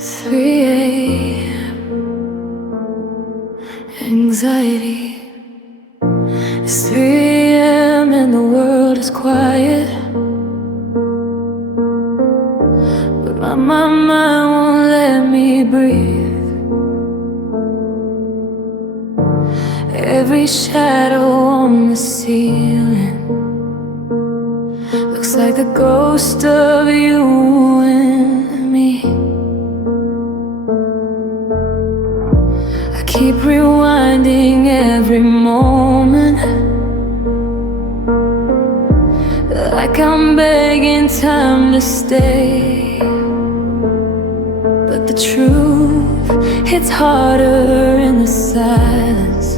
3 a.m. Anxiety. It's 3 a.m. and the world is quiet, but my mind won't let me breathe. Every shadow on the ceiling looks like the ghost of you and me. I keep rewinding every moment, like I'm begging time to stay. But the truth hits harder in the silence.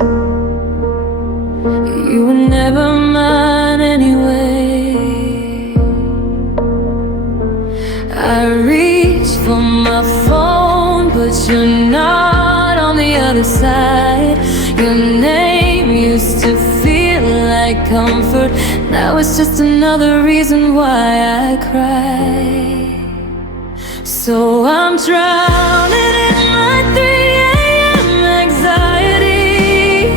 You were never mine anyway. I reach for my phone, but you're not on the other side. Your name used to feel like comfort. Now it's just another reason why I cry. So I'm drowning in my 3 a.m. anxiety,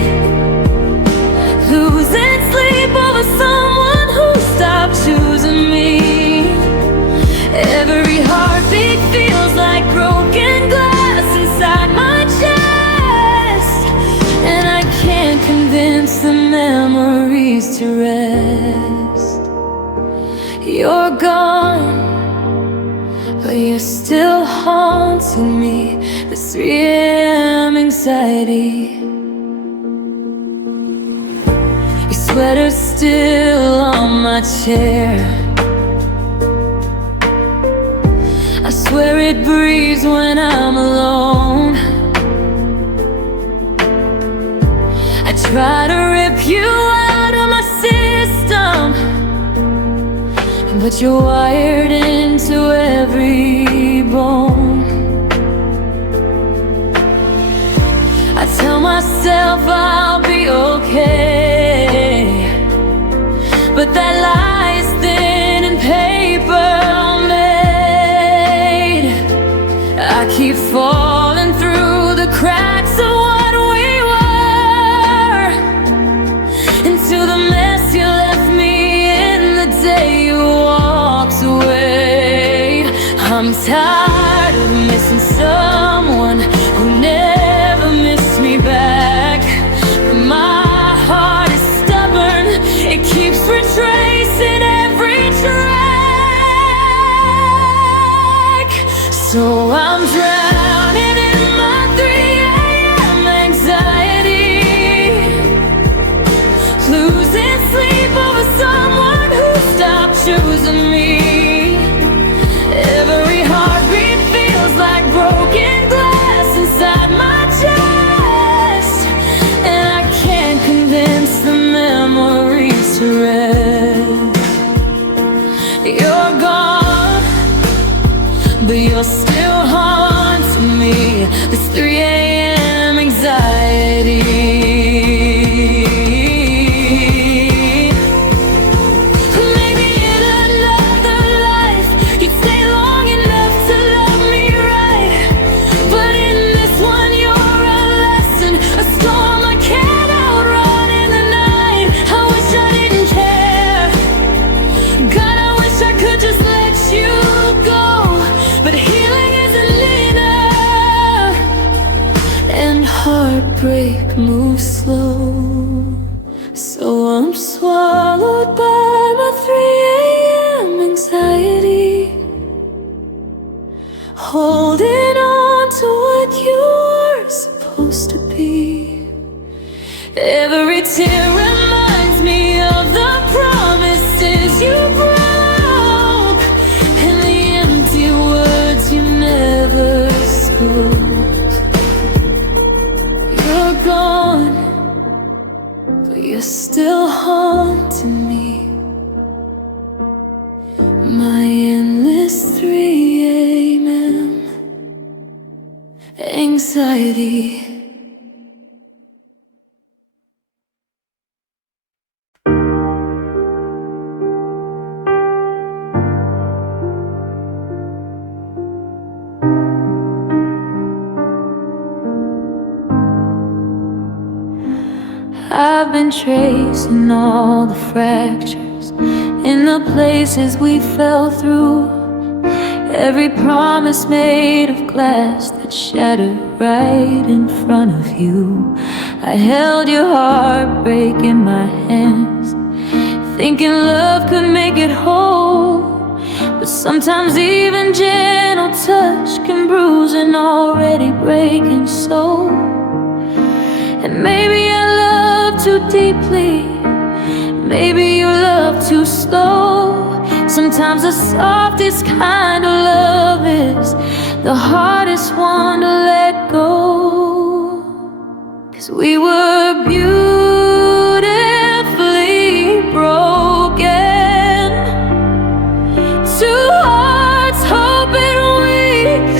losing sleep over someone who stopped choosing me. Every heartbeat feels like broken glass inside my chest, and I can't convince the memories to rest. You're gone, but you're still haunting me. This 3 a.m. anxiety. Your sweater's still on my chair. I swear it breathes when I'm alone. I try to rip you out of my system, but you're wired into every bone. I tell myself I'll be okay, but that lie's thin and paper made. I keep falling through the cracks of what we were, into the mess you left me in the day you walked away. I'm tired of missing someone who never missed me back, but my heart is stubborn. It keeps retracing every track. So I'm drowning in my 3 a.m. anxiety, losing sleep over someone who stopped choosing me. Every heartbeat feels like broken glass inside my chest, and I can't convince the memories to rest. You're gone, but you're still haunting me. This 3 a.m. anxiety. Maybe in another life you'd stay long enough to love me right, but in this one you're a lesson, a storm I can't outrun in the night. I wish I didn't care. God, I wish I could just let you go, but healing isn't linear, and heartbreak moves slow. So I'm swallowed by my 3 a.m. anxiety, holding on to what you were supposed to be. Every tear reminds me of the promises you broke, and the empty words you never spoke. You're gone, but you're still haunting me. My endless 3 a.m. anxiety. I've been tracing all the fractures in the places we fell through. Every promise made of glass that shattered right in front of you. I held your heartbreak in my hands, thinking love could make it whole. But sometimes even gentle touch can bruise an already breaking soul. And maybe I love too deeply, maybe you love too slow. Sometimes the softest kind of love is the hardest one to let go. 'Cause we were beautifully broken, two hearts hoping we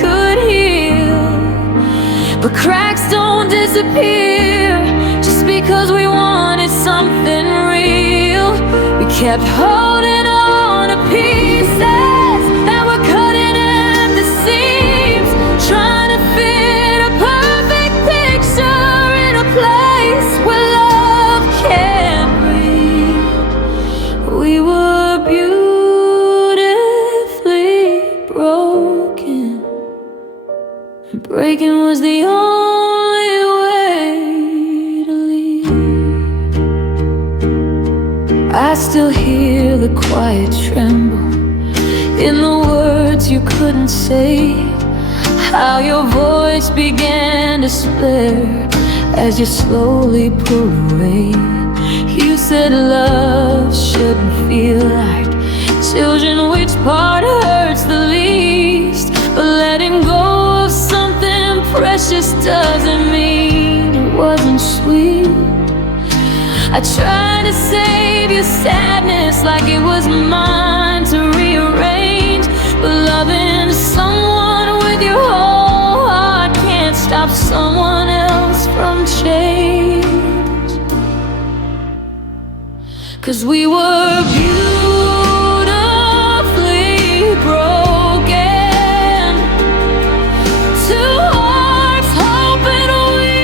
could heal. But cracks don't disappear just because we wanted something real. We kept holding on to pieces that were cutting at the seams, trying to fit a perfect picture in a place where love can't breathe. We were beautifully broken, and breaking was the only way to leave. I still hear the quiet tremble in the words you couldn't say, how your voice began to split as you slowly pulled away. You said love shouldn't feel like children, which part hurts the least? But letting go of something precious doesn't mean it wasn't sweet. I tried to save your sadness like it was mine to rearrange, but loving someone with your whole heart can't stop someone else from change. 'Cause we were beautifully broken, two hearts hoping we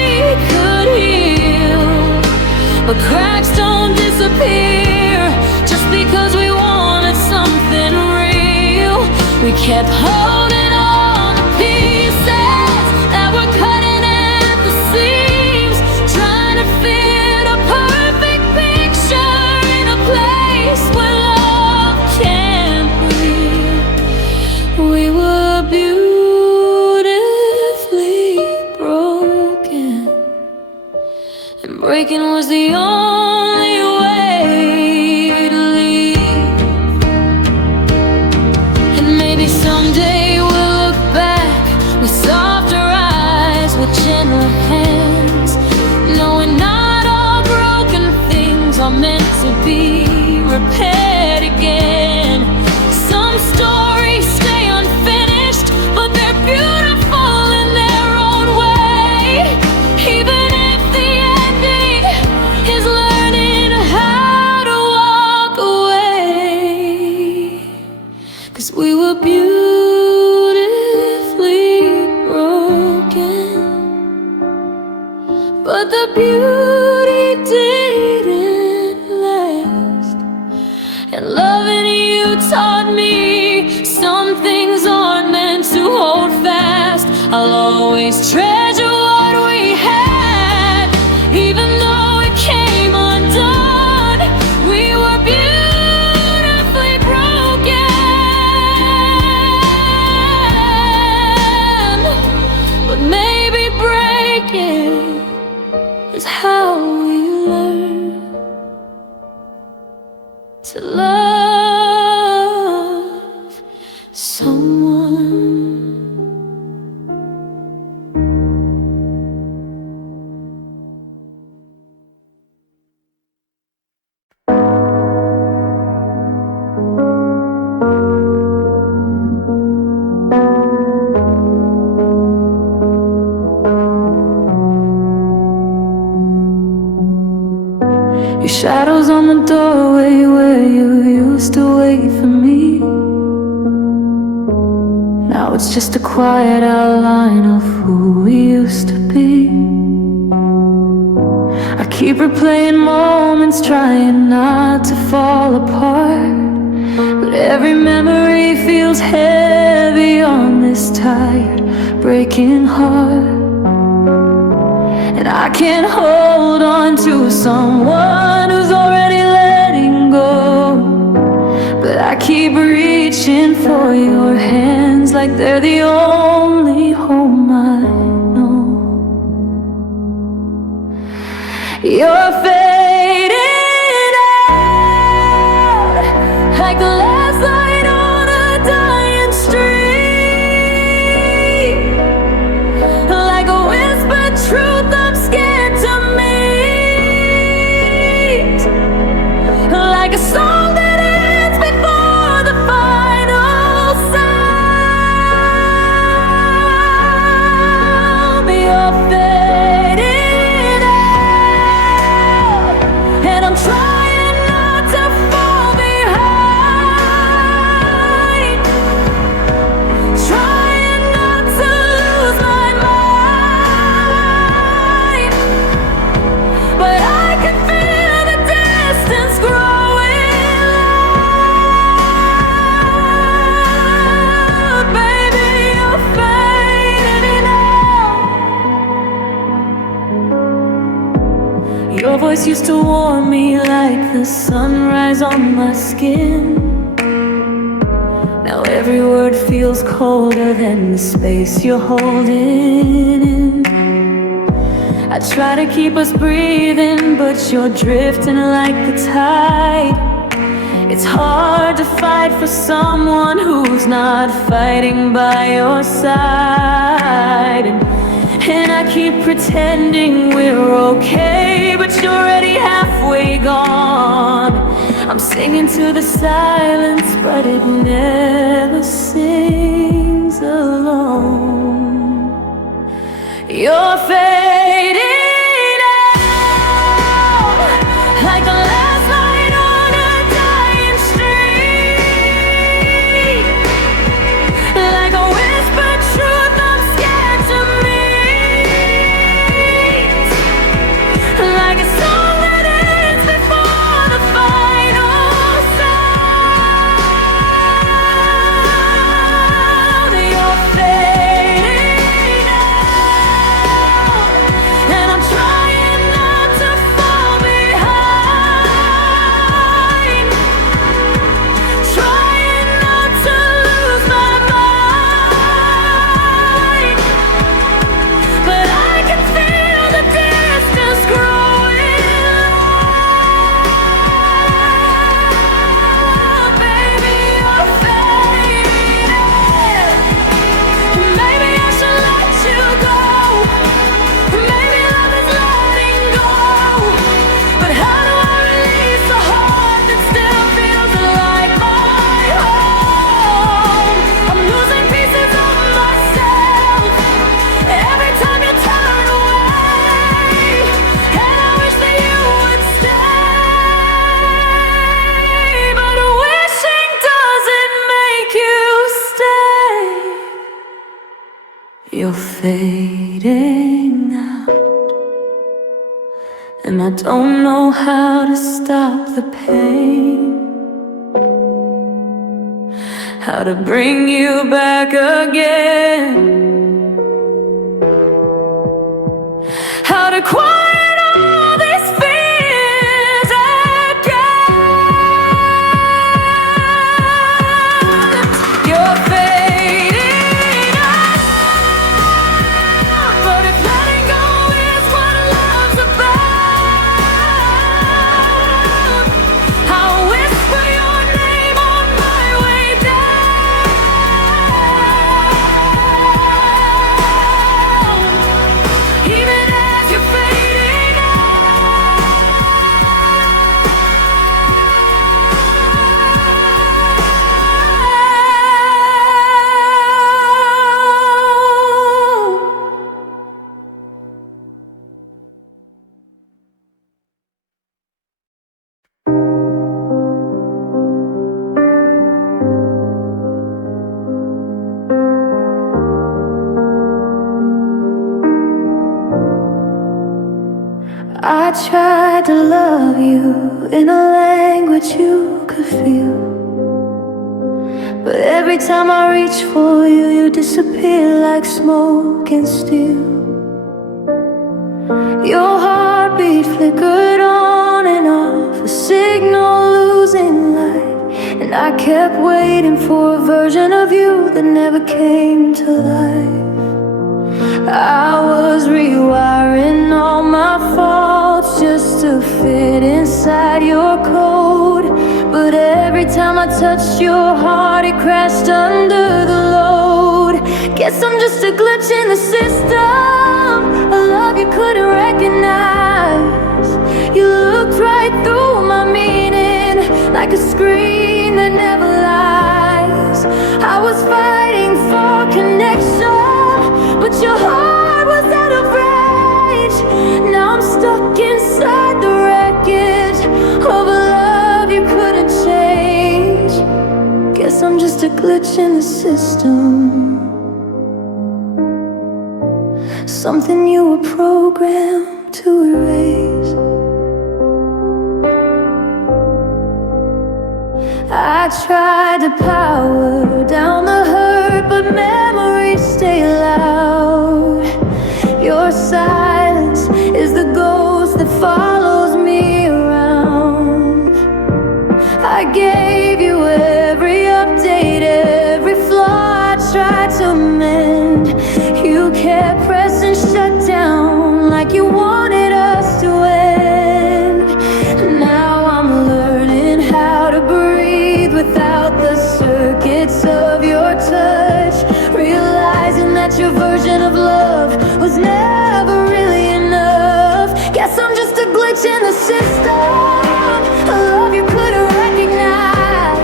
could heal. But cracks don't disappear just because we wanted something real. We kept holding on to pieces that were cutting at the seams, trying to fit a perfect picture in a place where love can't breathe. We were beautifully broken, and breaking was the only way to leave. And maybe someday we'll look back with softer eyes, with gentler hands, knowing not all broken things are meant to be repaired again. Some stories stay unfinished, but they're beautiful in their own way. Even if the ending is learning how to walk away. 'Cause we were beautifully broken, but the beauty didn't last. And loving you taught me some things aren't meant to hold fast. I'll always treasure what we had, even though it came undone. We were beautifully broken, but maybe breaking is how we learn to love someone. Your shadows on the doorway where you used to wait for me. Now it's just a quiet outline of who we used to be. I keep replaying moments, trying not to fall apart. But every memory feels heavy on this tired, breaking heart. And I can't hold on to someone who's already letting go, but I keep reaching for your hands like they're the only home I know. You're fading out like the last light on a dying street, like a whispered truth I'm scared to meet, like a song that ends before the final sound. You're fading out, and I'm trying not to fall behind, trying not to lose my mind. But I can feel the distance growing loud. Baby, you're fading out. Your voice used to warm me like the sunrise on my skin. Now every word feels colder than the space you're holding in. I try to keep us breathing, but you're drifting like the tide. It's hard to fight for someone who's not fighting by your side. And I keep pretending we're okay, but you're already halfway gone. I'm singing to the silence, but it never sings alone. You're fading out like the last light on a dying street, like a whispered truth I'm scared to meet, like a song that ends before the final sound. You're fading out, and I'm trying not to fall behind, trying not to lose my mind. But I can feel the distance growing loud. Baby, you're fading. Maybe I should let you go. Maybe love is letting go. But how do I release a heart that still feels like my home? I'm losing pieces of myself every time you turn away, and I wish that you would stay. But wishing doesn't make you stay. You're fading out, and I don't know how to stop the pain, how to bring you back again, how to quiet all these fears again. You're fading out, but if letting go is what love's about, I'll whisper your name on my way down. I tried to love you in a language you could feel, but every time I reach for you, you disappear like smoke and steel. Your heartbeat flickered on and off, a signal losing light, and I kept waiting for a version of you that never came to life. I was rewiring all my faults just to fit inside your code, but every time I touched your heart, it crashed under the load. Guess I'm just a glitch in the system, a love you couldn't recognize. You looked right through my meaning, like a screen that never lies. I was fighting for connection, but your heart was out of range. Now I'm stuck inside the wreckage of a love you couldn't change. Guess I'm just a glitch in the system, something you were programmed to erase. I tried to power down the hurt, but memories stay loud. Your silence is the ghost that follows me around. I gave you every update, every flaw I tried to mend. You kept pressing shut down like you wanted us to end. Now I'm learning how to breathe without the circuits of your touch, realizing that your version of love was never really enough. Guess I'm just a glitch in the system, a love you couldn't recognize.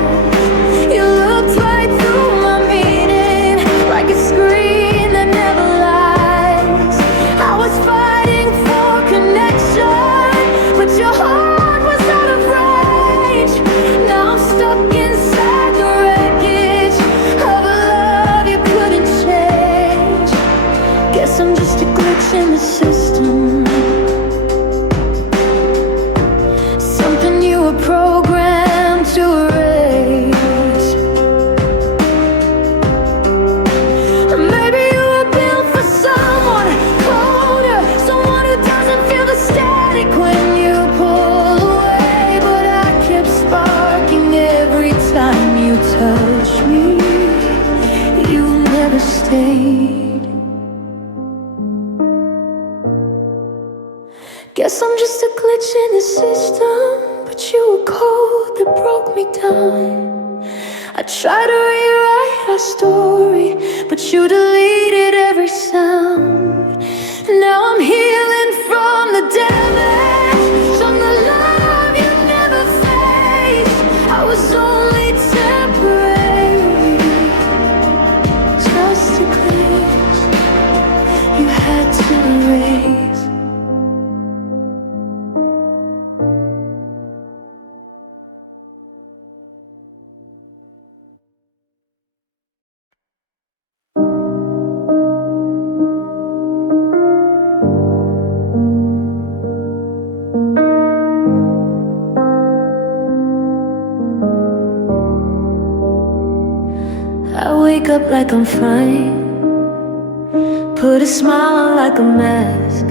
You looked right through my meaning, like a screen that never lies. I was fighting for connection, but your heart was out of range. Now I'm stuck inside the wreckage of a love you couldn't change. Guess I'm just a glitch in the system, something you were programmed to erase. Maybe you were built for someone colder, someone who doesn't feel the static when you pull away. But I kept sparking every time you touched me. You never stayed. Guess I'm just a glitch in the system, but you were cold that broke me down. I tried to rewrite our story, but you deleted every sound. Now I'm healing from the damage, from the love you never faced. I was only temporary, just a glitch you had to erase. I wake up like I'm fine, put a smile on like a mask,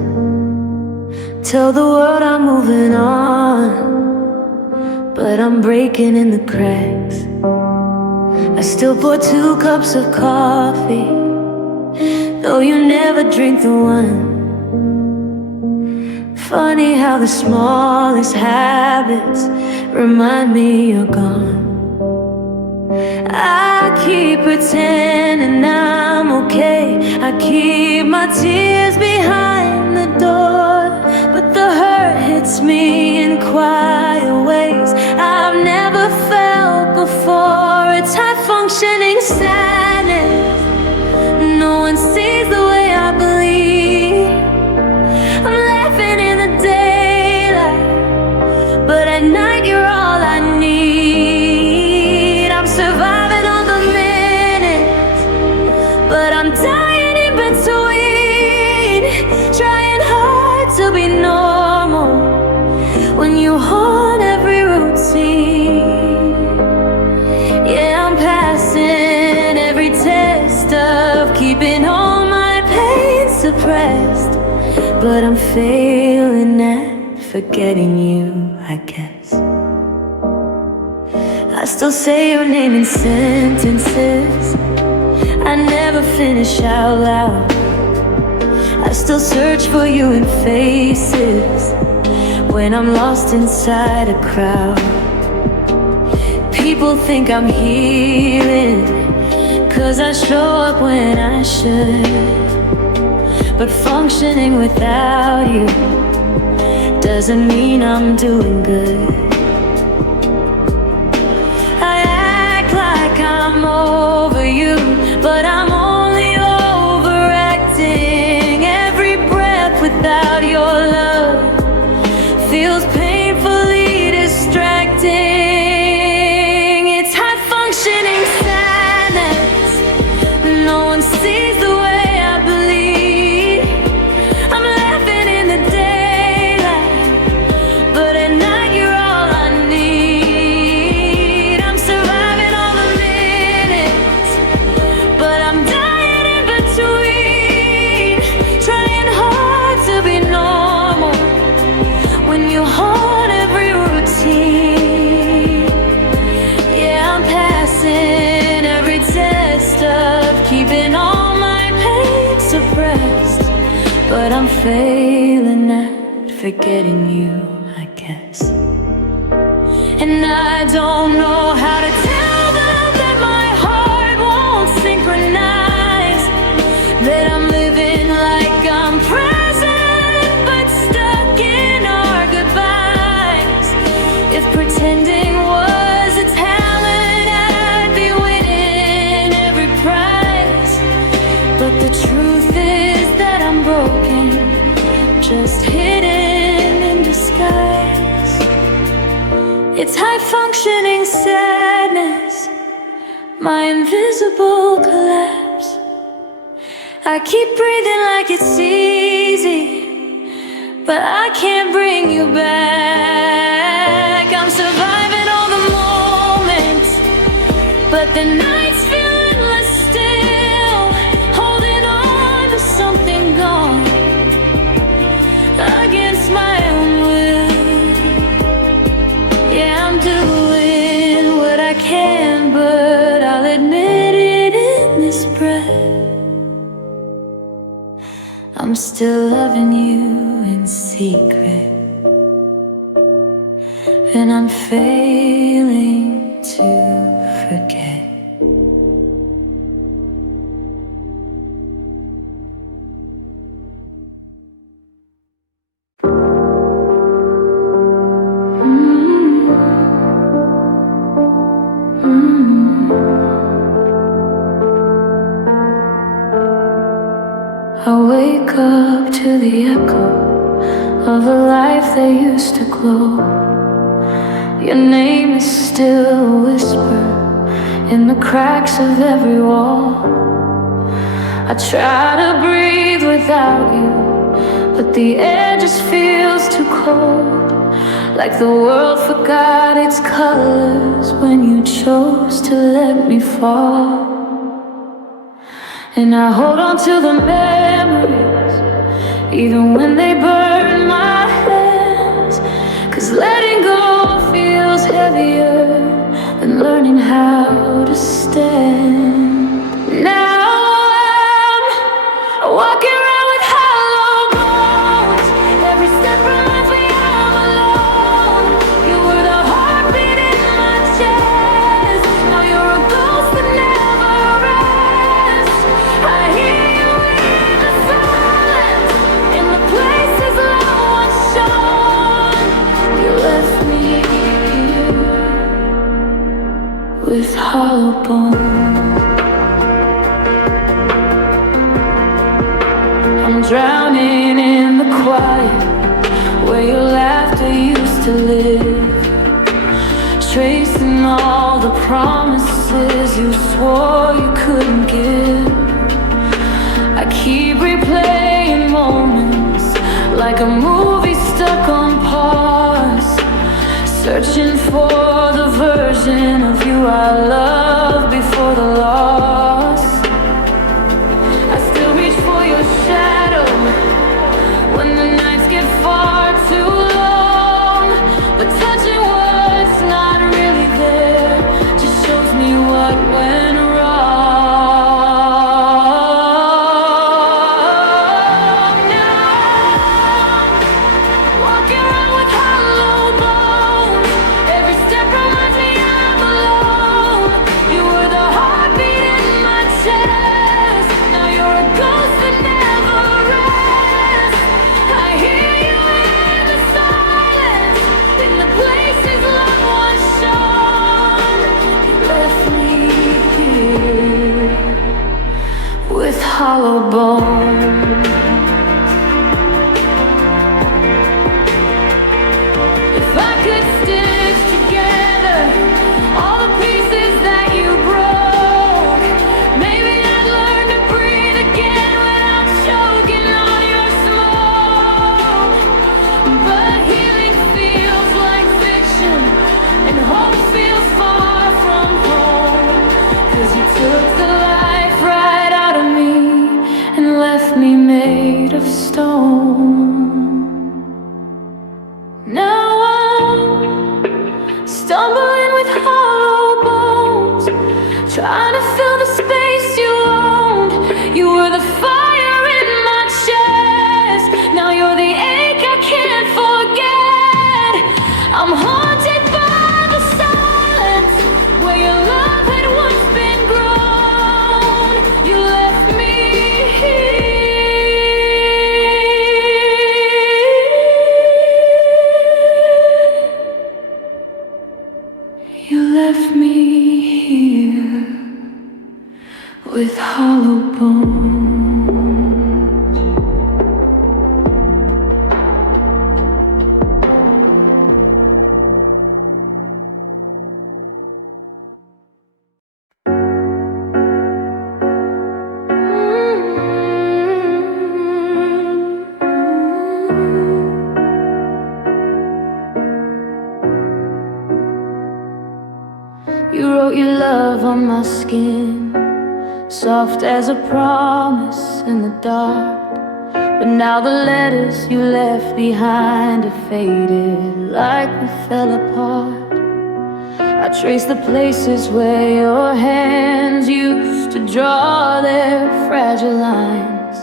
tell the world I'm moving on, but I'm breaking in the cracks. I still pour 2 cups of coffee, though you never drink the one. Funny how the smallest habits remind me you're gone. I keep pretending I'm okay, I keep my tears behind the door, but the hurt hits me in quiet ways I've never felt before. It's high-functioning sadness, no one sees the way I bleed. I'm laughing in the daylight, but at night you're all I need. I'm surviving on the minutes, but I'm dying in between, trying hard to be normal, when you haunt every routine. Yeah, I'm passing every test of keeping all my pain suppressed, but I'm failing at forgetting you, I guess. I still say your name in sentences I never finish out loud. I still search for you in faces when I'm lost inside a crowd. People think I'm healing 'cause I show up when I should, but functioning without you doesn't mean I'm doing good. I act like I'm over you, but I'm only overacting. Every breath without your love feels painfully distracting. It's high functioning sadness. No one sees the way I bleed. I'm laughing in the daylight, but at night you're all I need. I'm surviving all the minutes, but I'm dying in between. Trying hard to be normal when you haunt every routine. Yeah, I'm passing every test of keeping all my pain suppressed, but I'm failing at forgetting you, I guess. And I don't know how to tell them that my heart won't synchronize, that I'm living like I'm present but stuck in our goodbyes. If pretending was a talent, I'd be winning every prize. But the truth is that I'm broken, just hidden in disguise. It's high functioning sadness, my invisible collapse. I keep breathing like it's easy, but I can't bring you back. I'm surviving all the moments, but the nights feel endless still, holding on to something gone against my own will. Yeah, I'm doing what I can, but I'll admit it in this breath. I'm still loving you in secret, and I'm failing to forget. I wake up to the echo of a life that used to glow. Your name is still a whisper in the cracks of every wall. I try to breathe without you, but the air just feels too cold, like the world forgot its colors when you chose to let me fall. And I hold on to the memories, even when they burn my hands, 'cause letting go feels heavier than learning how to stand. Now I'm walking around with hollow bones. Every step reminds me I'm alone. You were the heartbeat in my chest. Now you're a ghost that never rests. I hear you in the silence, in the places love once shone. You left me here with hollow bones. I'm drowning in the quiet where your laughter used to live, tracing all the promises you swore you couldn't give. I keep replaying moments like a movie stuck on pause, for the version of you I love before the loss. I still reach for your shadow when the nights get far too long. But touching what's not really there just shows me what went wrong. Now walking around with hollow bones. Every step reminds me I'm alone. You were the heartbeat in my chest. Now you're a ghost that never rests. I hear you in the silence, in the places love once shone. You left me here with hollow bones. If I could stitch together all the pieces that you broke, maybe I'd learn to breathe again without choking on your smoke. But healing feels like fiction, and hope feels far from home. 'Cause you took the life right out of me and left me made of stone. Now I'm stumbling with hollow bones, trying to fill the space you owned. You were the fire in my chest. Now you're the ache I can't forget. I'm haunted by the silence where your love had once been grown. You left me here. You left me here with hollow bones. You wrote your love on my skin, soft as a promise in the dark. But now the letters you left behind are faded like we fell apart. I trace the places where your hands used to draw their fragile lines,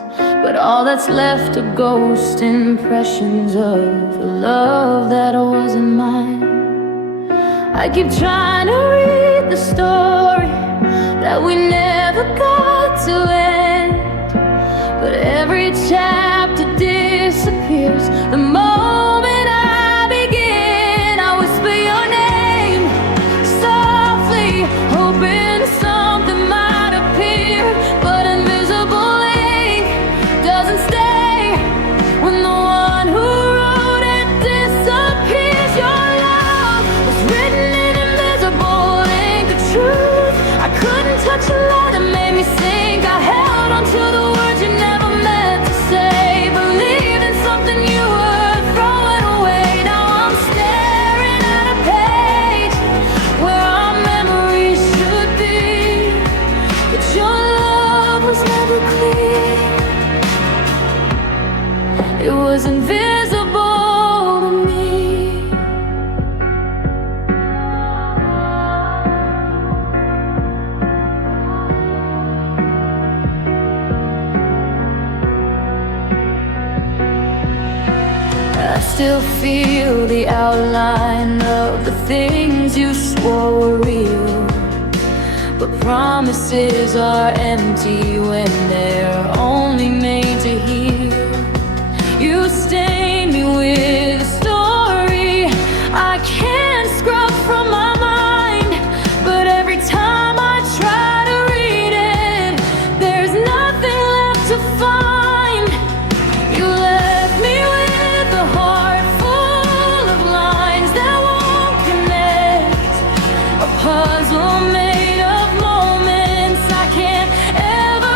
but all that's left are ghost impressions of a love that wasn't mine. I keep trying to read the story that we never got to end, but every chapter disappears the moment I begin. I whisper your name softly, hoping something might appear, but invisible ink doesn't stay when the one who wrote it disappears. Your love was written in invisible ink, a truth I couldn't touch, a lie that made me sink. I held onto the words you never meant to say, believed in something you were throwing away. Now I'm staring at a page where our memories should be, but your love was never clear. It was invisible to me. I still feel the outline of the things you swore were real, but promises are empty when they're only made to heal. You stain me with a story I can't scrub from my mind, but every time I try to read it, there's nothing left to find. You left me with a heart full of lines that won't connect, a puzzle made of moments I can't ever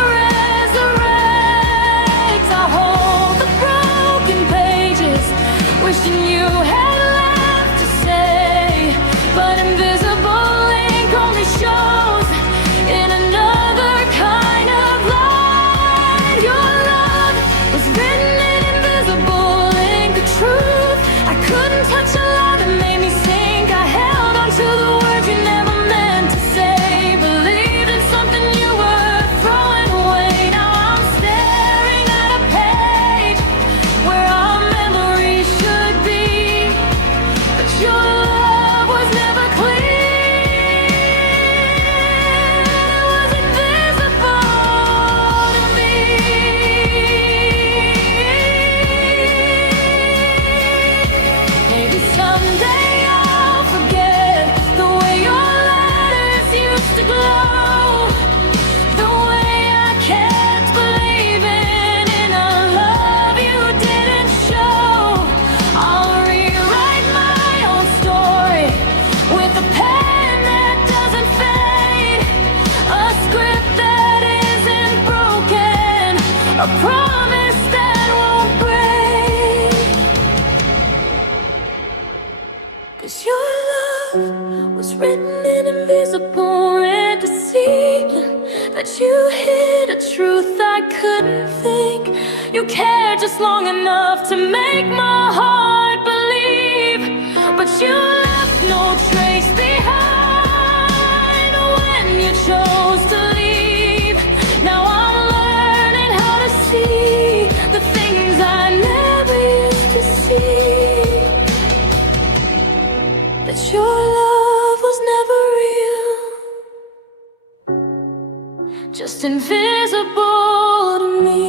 a promise that won't break. 'Cause your love was written in invisible red to see that you hid a truth I couldn't think. You cared just long enough to make my heart believe, but you left no trace behind when you chose to leave. Now I'm learning how to see the things I never used to see. That your love was never real, just invisible to me.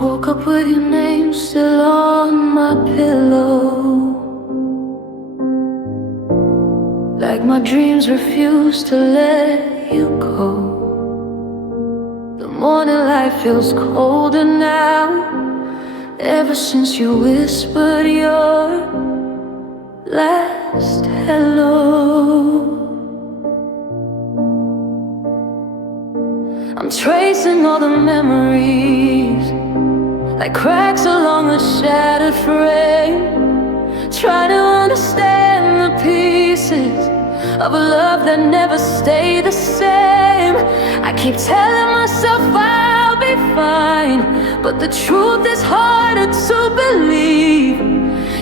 Woke up with your name still on my pillow, like my dreams refuse to let you go. The morning light feels colder now, ever since you whispered your last hello. I'm tracing all the memories like cracks along a shattered frame, trying to understand the pieces of a love that never stayed the same. I keep telling myself I'll be fine, but the truth is harder to believe.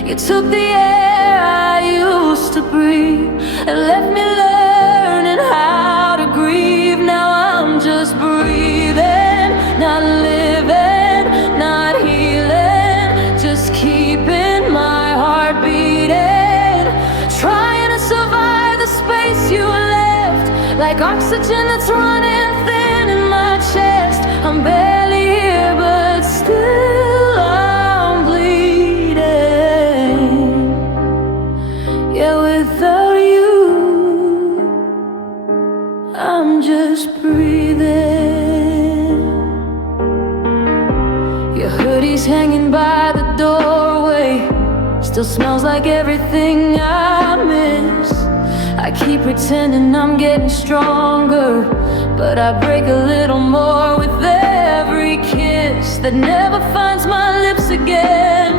You took the air I used to breathe and left me learning how to grieve. Now I'm just breathing, not living, not healing, just keeping my heart beating, trying to survive the space you left, like oxygen that's running thin in my chest. I'm barely here, but still I'm bleeding. Yeah, without you, I'm just breathing. Your hoodie's hanging by the doorway, still smells like everything I miss. I keep pretending I'm getting stronger, but I break a little more with every kiss that never finds my lips again.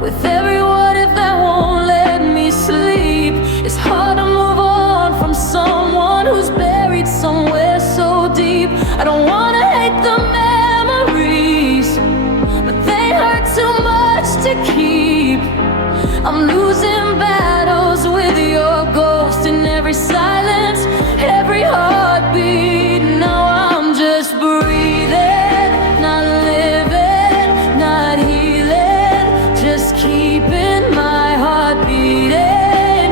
With every what if that won't let me sleep. It's hard to move on from someone who's buried somewhere so deep. I don't wanna hate the memories, but they hurt too much to keep. I'm losing battles with your ghost in every silence, every heartbeat. Now I'm just breathing, not living, not healing, just keeping my heart beating,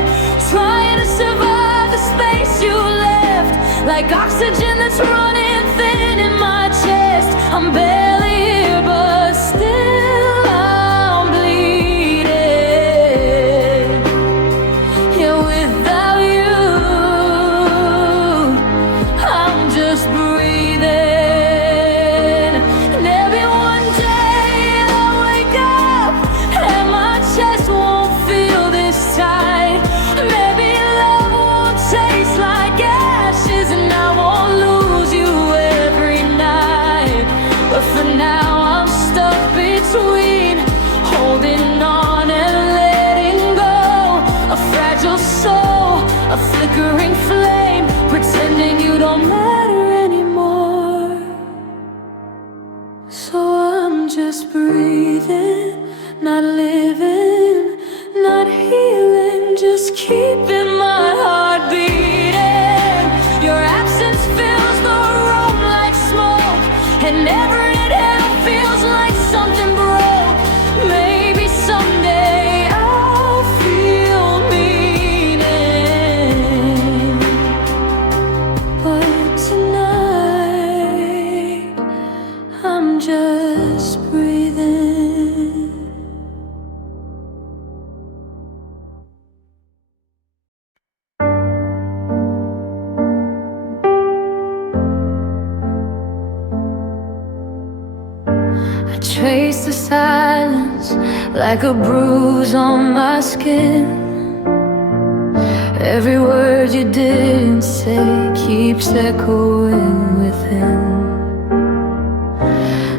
trying to survive the space you left, like oxygen that's running thin in my chest. I'm barely here, but still I'm bleeding. Yeah, without you, I'm just breathing. And every one day I wake up and my chest won't feel this tight. Maybe love won't taste like ashes and I won't lose you every night. But for now I'm stuck between holding on and letting go. A fragile soul, a flickering flame, pretending you don't matter anymore. So I'm just breathing, not living, not healing, just keeping my heart beating. Your absence fills the room like smoke, and every inhale feels like something broke. Maybe someday I'll feel meaning, but tonight I'm just breathing. trace the silence like a bruise on my skin. Every word you didn't say keeps echoing within.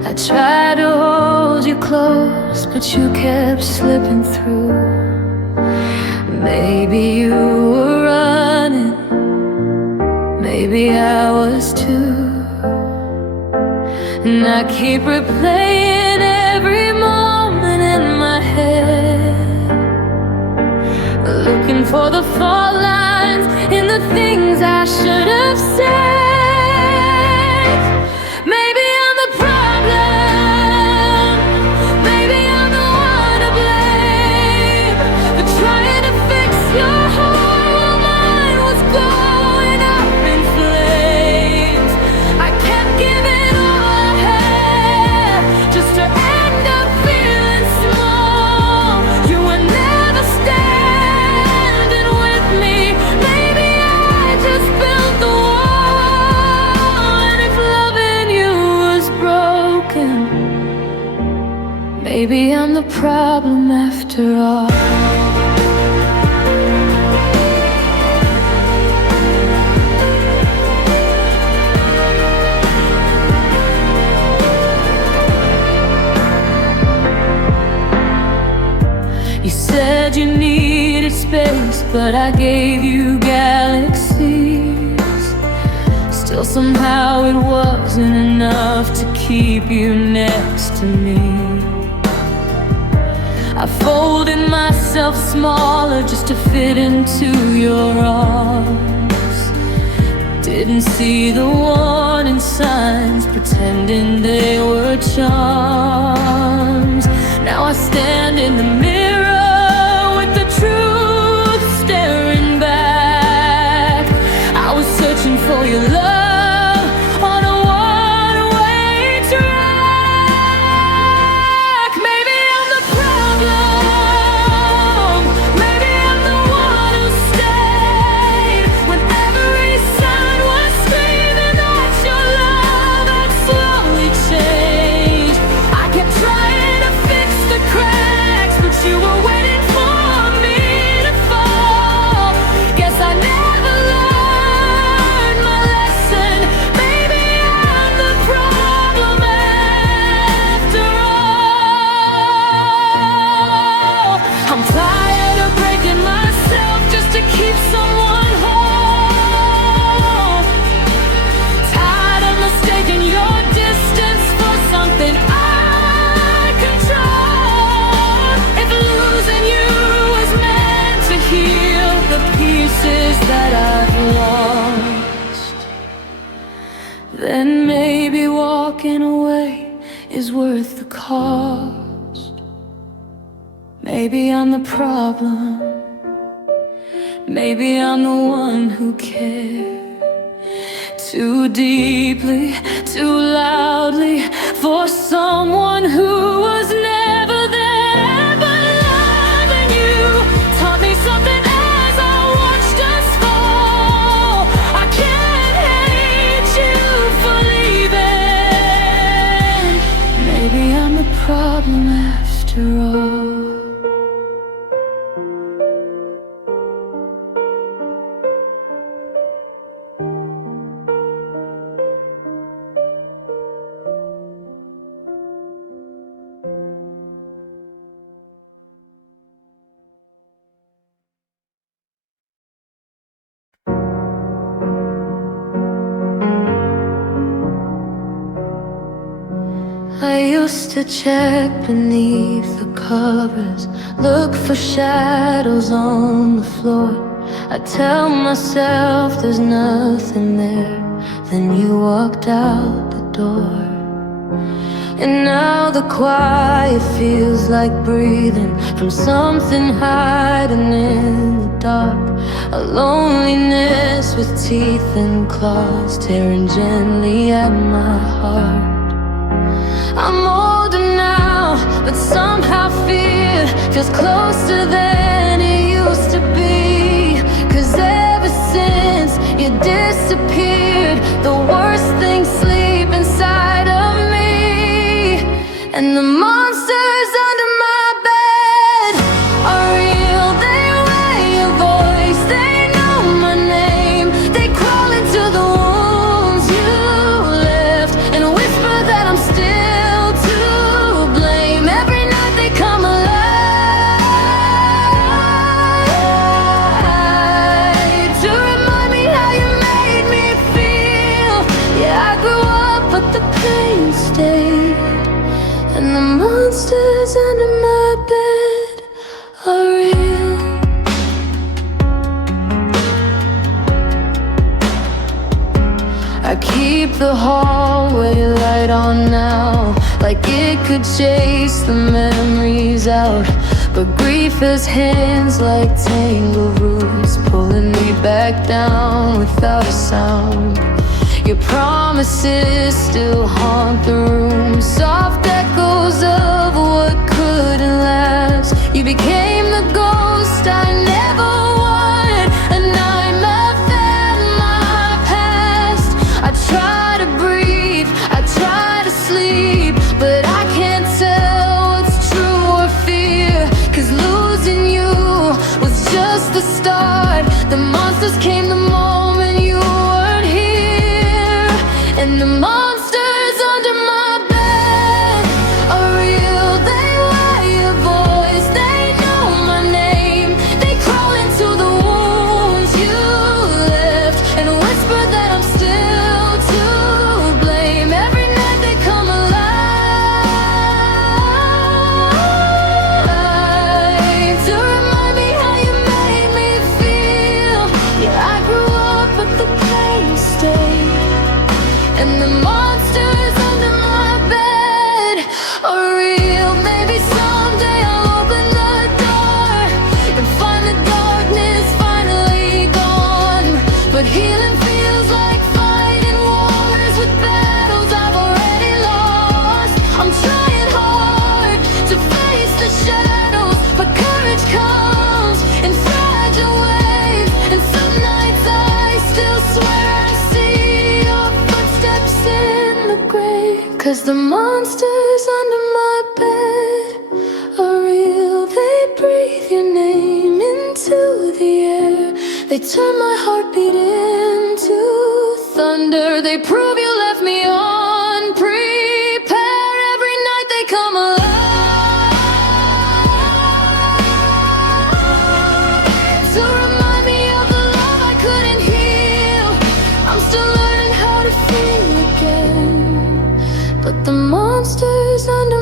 I tried to hold you close, but you kept slipping through. Maybe you were running, maybe I was too. And I keep replaying every moment in my head, looking for the fault lines in the things I should have said. Maybe I'm the problem, maybe I'm the one to blame for trying to fix your heart while mine was going up in flames. I kept giving all I had just to end up feeling small. You were never standing with me. Maybe I just built the wall. And if loving you was broken, maybe I'm the problem after all. You said you needed space, but I gave you galaxies. Still somehow it wasn't enough to keep you next to me. I folded myself smaller just to fit into your arms. Didn't see the warning signs, pretending they were charms. Now I stand in the mirror with the truth staring back. I was searching for your love on a one-way track. Maybe I'm the problem, maybe I'm the one who stayed when every sign was screaming that your love had slowly changed. I kept trying to fix the cracks, but you were waiting for me to fall. Guess I never learned my lesson. Maybe I'm the problem after all. I'm tired of breaking myself just to keep someone whole. Tired of mistaking your distance for something I control. If losing you was meant to heal the pieces that I've lost, then maybe walking away is worth the cost. Maybe I'm the problem, maybe I'm the one who cared too deeply, too loudly for someone who was never there. But loving you taught me something as I watched us fall. I can't hate you for leaving. Maybe I'm the problem after all. I used to check beneath the covers, look for shadows on the floor. I tell myself there's nothing there, then you walked out the door. And now the quiet feels like breathing from something hiding in the dark. A loneliness with teeth and claws tearing gently at my heart. I'm older now, but somehow fear feels closer than it used to be. 'Cause ever since you disappeared, the worst things sleep inside of me. And the monsters under my bed are real. They wear your voice, they know my name. They crawl into the wounds you left and whisper that I'm still to blame. Every night they come alive to remind me how you made me feel. Yeah, I grew up, but the pain stayed. And the monsters under my bed are real. I keep the hallway light on now, like it could chase the memories out. But grief has hands like tangled roots, pulling me back down without a sound. Your promises still haunt the room, soft echoes of what couldn't last. You became the ghost I never wanted, a nightmare fed my past. I try to breathe, I try to sleep, but I can't tell what's true or fear. 'Cause losing you was just the start. The monsters came the moment you weren't here. And the monsters under my bed are real. They wear your voice, they know my name. They crawl into the wounds you left and whisper that I'm still to blame. Every night they come alive to remind me how you made me feel. Yeah, I grew up, but the pain stayed. And the monsters under my bed are real. Maybe someday I'll open the door and find the darkness finally gone. But healing feels like fighting wars with battles I've already lost. I'm trying hard to face the shadows, but courage comes in fragile waves. And some nights I still swear I see your footsteps in the grave. 'Cause the monsters under my bed are real. They breathe your name into the air. They turn my heartbeat into thunder. They prove you left me unprepared. Every night they come alive to remind me of the love I couldn't heal. I'm still learning how to feel again, but the monsters under